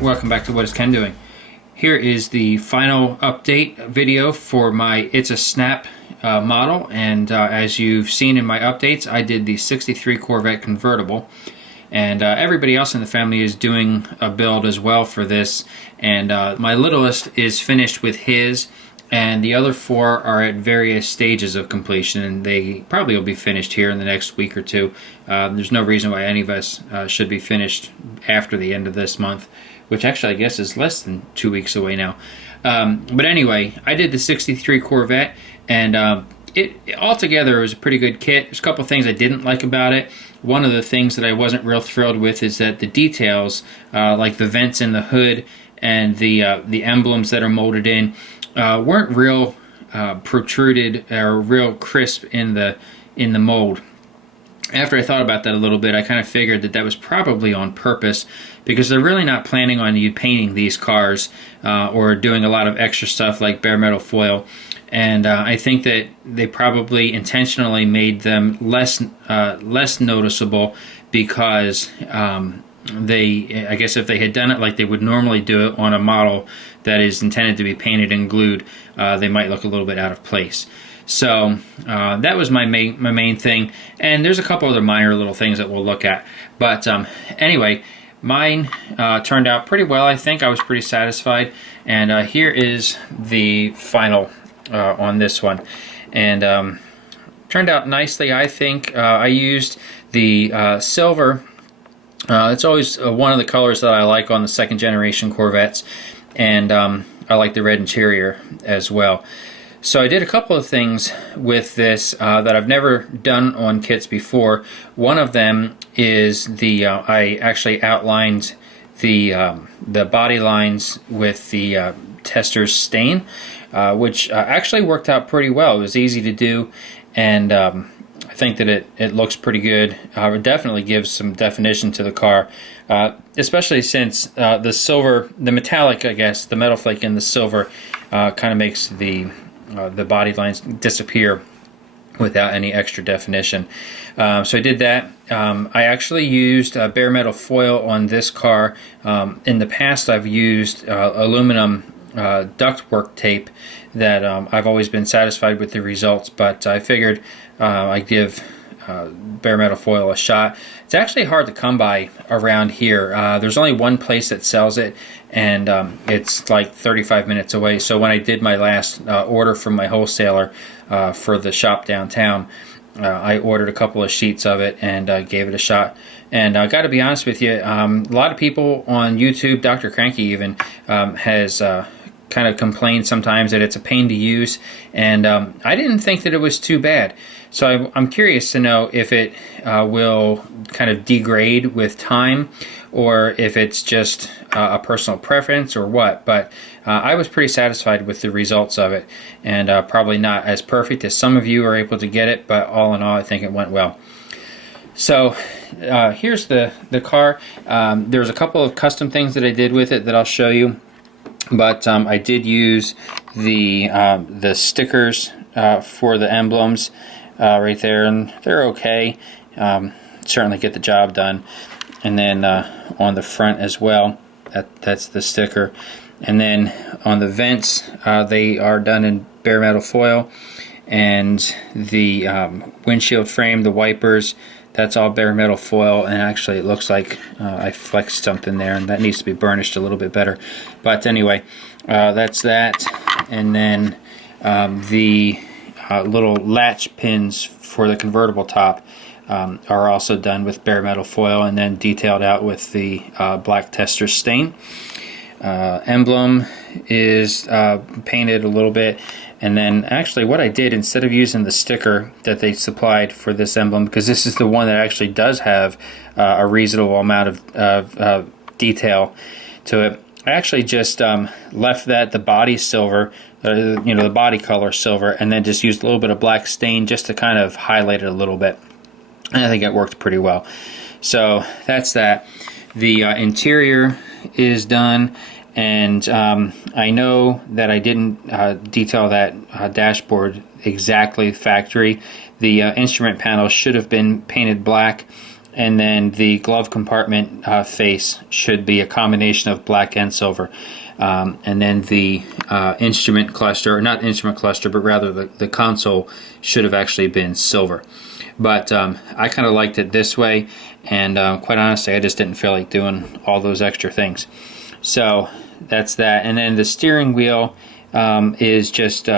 Welcome back to What is Ken Doing. Here is the final update video for my It's a Snap model, and as you've seen in my updates, I did the 63 Corvette convertible, and everybody else in the family is doing a build as well for this, and my littlest is finished with his, and the other four are at various stages of completion, and they probably will be finished here in the next week or two. There's no reason why any of us should be finished after the end of this month, which actually I guess is less than 2 weeks away now. But anyway, I did the 63 Corvette, and it altogether was a pretty good kit. There's a couple things I didn't like about it. One of the things that I wasn't real thrilled with is that the details, like the vents in the hood and the emblems that are molded in, weren't real protruded or real crisp in the mold. After I thought about that a little bit, I kind of figured that that was probably on purpose, because they're really not planning on you painting these cars or doing a lot of extra stuff like bare metal foil. And I think that they probably intentionally made them less noticeable, because I guess if they had done it like they would normally do it on a model that is intended to be painted and glued, they might look a little bit out of place. So that was my main thing, and there's a couple other minor little things that we'll look at. But anyway, mine turned out pretty well. I think I was pretty satisfied, and here is the final on this one, and turned out nicely. I think I used the silver. It's always one of the colors that I like on the second generation Corvettes, and I like the red interior as well. So I did a couple of things with this that I've never done on kits before. One of them is I actually outlined the body lines with the tester's stain, which actually worked out pretty well. It was easy to do, and I think that it looks pretty good. It definitely gives some definition to the car, especially since the silver, the metallic, I guess, the metal flake in the silver kind of makes the body lines disappear without any extra definition. So I did that. I actually used bare metal foil on this car. In the past, I've used aluminum ductwork tape that I've always been satisfied with the results, but I figured I'd give bare metal foil a shot. It's actually hard to come by around here. There's only one place that sells it, and it's like 35 minutes away. So when I did my last order from my wholesaler for the shop downtown, I ordered a couple of sheets of it and gave it a shot. And I got to be honest with you, a lot of people on YouTube, Dr. Cranky even, has kind of complained sometimes that it's a pain to use, and I didn't think that it was too bad. So I'm curious to know if it will kind of degrade with time, or if it's just a personal preference or what. But I was pretty satisfied with the results of it, and probably not as perfect as some of you are able to get it, but all in all, I think it went well. So here's the car. There's a couple of custom things that I did with it that I'll show you, but I did use the stickers for the emblems right there, and they're okay. Certainly get the job done. And then on the front as well, that's the sticker. And then on the vents, they are done in bare metal foil, and the windshield frame, the wipers, that's all bare metal foil. And actually it looks like I flexed something there, and that needs to be burnished a little bit better. But anyway, that's that. And then the little latch pins for the convertible top are also done with bare metal foil, and then detailed out with the black tester stain. Emblem is painted a little bit, and then actually what I did, instead of using the sticker that they supplied for this emblem, because this is the one that actually does have a reasonable amount of detail to it. I actually just left the body silver, the body color silver, and then just used a little bit of black stain just to kind of highlight it a little bit. And I think it worked pretty well. So that's that. The interior is done, and I know that I didn't detail that dashboard exactly factory. The instrument panel should have been painted black, and then the glove compartment face should be a combination of black and silver. And then the instrument cluster, or not instrument cluster, but rather the console should have actually been silver. But I kind of liked it this way, and quite honestly, I just didn't feel like doing all those extra things. So that's that. And then the steering wheel is just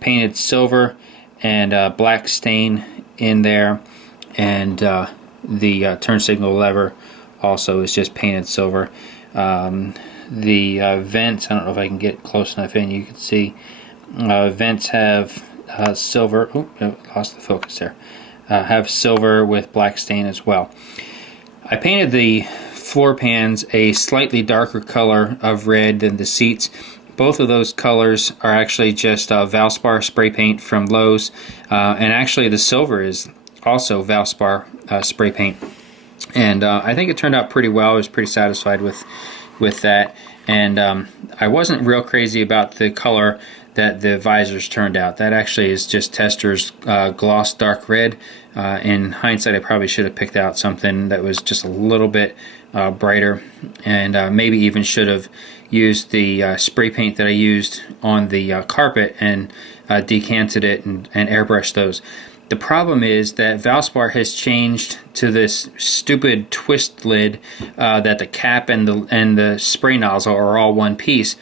painted silver and black stain in there, and the turn signal lever also is just painted silver. The vents, I don't know if I can get close enough in, you can see vents have silver. Oh, I lost the focus there. Have silver with black stain as well. I painted the floor pans a slightly darker color of red than the seats. Both of those colors are actually just Valspar spray paint from Lowe's, and actually the silver is also Valspar spray paint. And I think it turned out pretty well. I was pretty satisfied with that, and I wasn't real crazy about the color that the visors turned out. That actually is just Tester's gloss dark red. In hindsight, I probably should have picked out something that was just a little bit brighter, and maybe even should have used the spray paint that I used on the carpet and decanted it and airbrushed those. The problem is that Valspar has changed to this stupid twist lid that the cap and the spray nozzle are all one piece,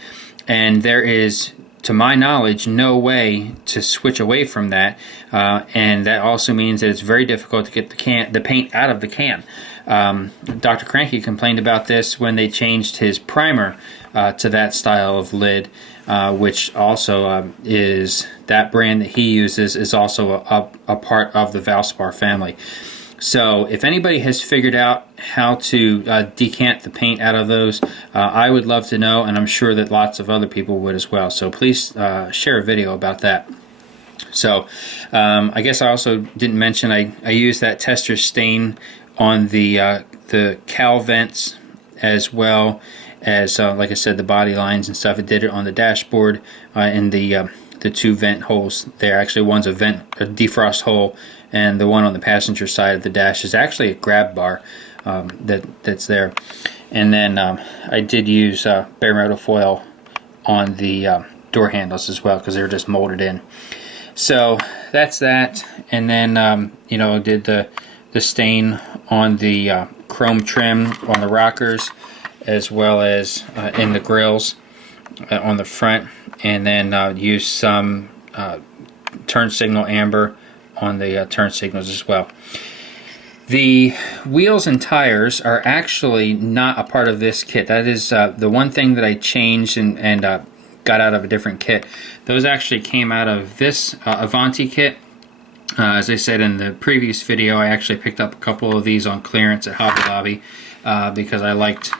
and there is, to my knowledge, no way to switch away from that, and that also means that it's very difficult to get the paint out of the can. Dr. Cranky complained about this when they changed his primer to that style of lid, which also is that brand that he uses is also a part of the Valspar family. So if anybody has figured out how to decant the paint out of those, I would love to know, and I'm sure that lots of other people would as well. So please share a video about that. So I guess I also didn't mention I used that Tester stain on the cowl vents, as well as like I said, the body lines and stuff. It did it on the dashboard in the two vent holes there. Actually, one's a defrost hole, and the one on the passenger side of the dash is actually a grab bar that's there. And then I did use bare metal foil on the door handles as well, because they were just molded in. So that's that. And then did the stain on the chrome trim on the rockers, as well as in the grills on the front, and then used some turn signal amber on the turn signals as well. The wheels and tires are actually not a part of this kit. That is the one thing that I changed and got out of a different kit. Those actually came out of this Avanti kit. As I said in the previous video, I actually picked up a couple of these on clearance at Hobby Lobby because I liked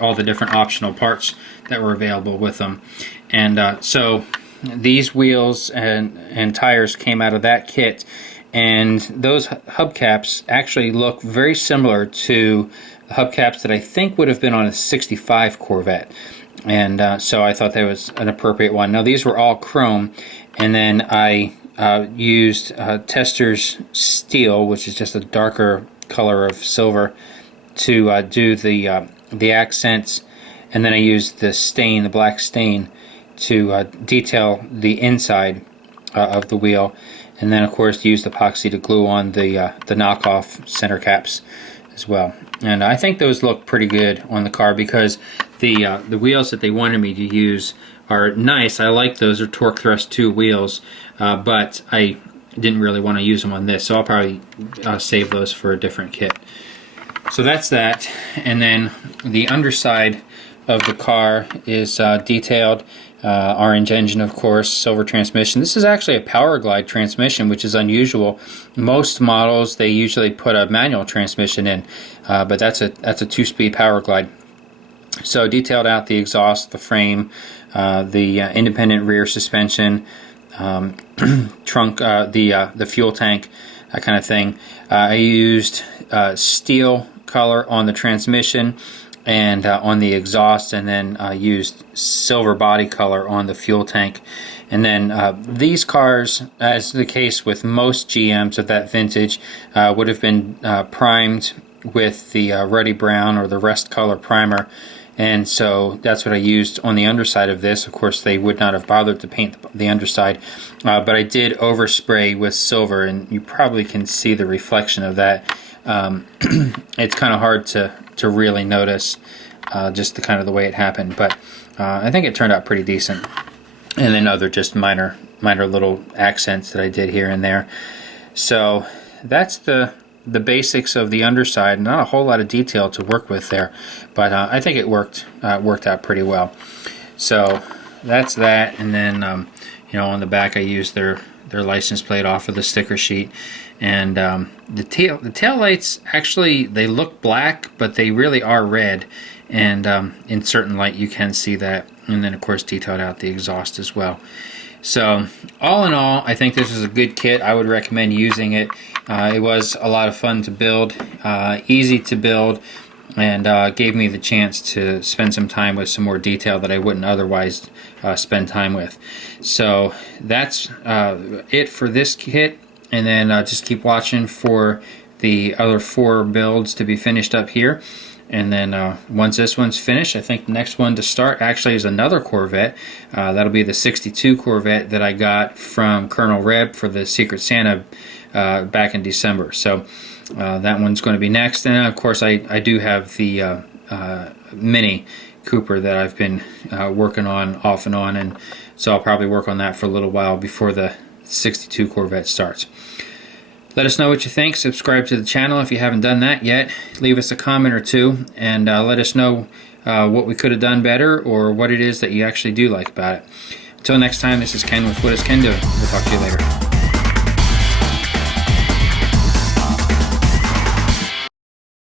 all the different optional parts that were available with them. And so these wheels and tires came out of that kit, and those hubcaps actually look very similar to the hubcaps that I think would have been on a 65 Corvette. And so I thought that was an appropriate one. Now these were all chrome, and then I used Tester's steel, which is just a darker color of silver, to do the accents, and then I used the stain, the black stain, to detail the inside of the wheel, and then of course used epoxy to glue on the knockoff center caps as well. And I think those look pretty good on the car, because the wheels that they wanted me to use are nice. I like those. They're Torque Thrust 2 wheels, but I didn't really want to use them on this, so I'll probably save those for a different kit. So that's that. And then the underside of the car is detailed. Orange engine, of course, silver transmission. This is actually a power glide transmission, which is unusual. Most models, they usually put a manual transmission in, but that's a 2-speed power glide. So detailed out the exhaust, the frame, the independent rear suspension, trunk, the fuel tank, that kind of thing. I used steel color on the transmission and on the exhaust, and then used silver body color on the fuel tank. And then these cars, as the case with most GMs of that vintage, would have been primed with the ruddy brown or the rust color primer. And so that's what I used on the underside of this. Of course, they would not have bothered to paint the underside, but I did overspray with silver, and you probably can see the reflection of that. It's kind of hard to really notice just the way it happened, but I think it turned out pretty decent. And then other just minor little accents that I did here and there. So that's the basics of the underside. Not a whole lot of detail to work with there, but I think it worked out pretty well. So that's that. And then on the back I used their license plate off of the sticker sheet. And the tail lights, actually, they look black, but they really are red, and in certain light you can see that. And then of course detailed out the exhaust as well. So all in all, I think this is a good kit. I would recommend using it. It was a lot of fun to build, easy to build, and gave me the chance to spend some time with some more detail that I wouldn't otherwise spend time with. So that's it for this kit. And then just keep watching for the other 4 builds to be finished up here. And then once this one's finished, I think the next one to start actually is another Corvette. That'll be the 62 Corvette that I got from Colonel Reb for the Secret Santa back in December. So that one's going to be next. And of course I do have the Mini Cooper that I've been working on off and on. And so I'll probably work on that for a little while before the 62 Corvette starts. Let us know what you think. Subscribe to the channel if you haven't done that yet. Leave us a comment or two, and let us know what we could have done better, or what it is that you actually do like about it. Until next time, this is Ken with What Is Ken Doing? We'll talk to you later.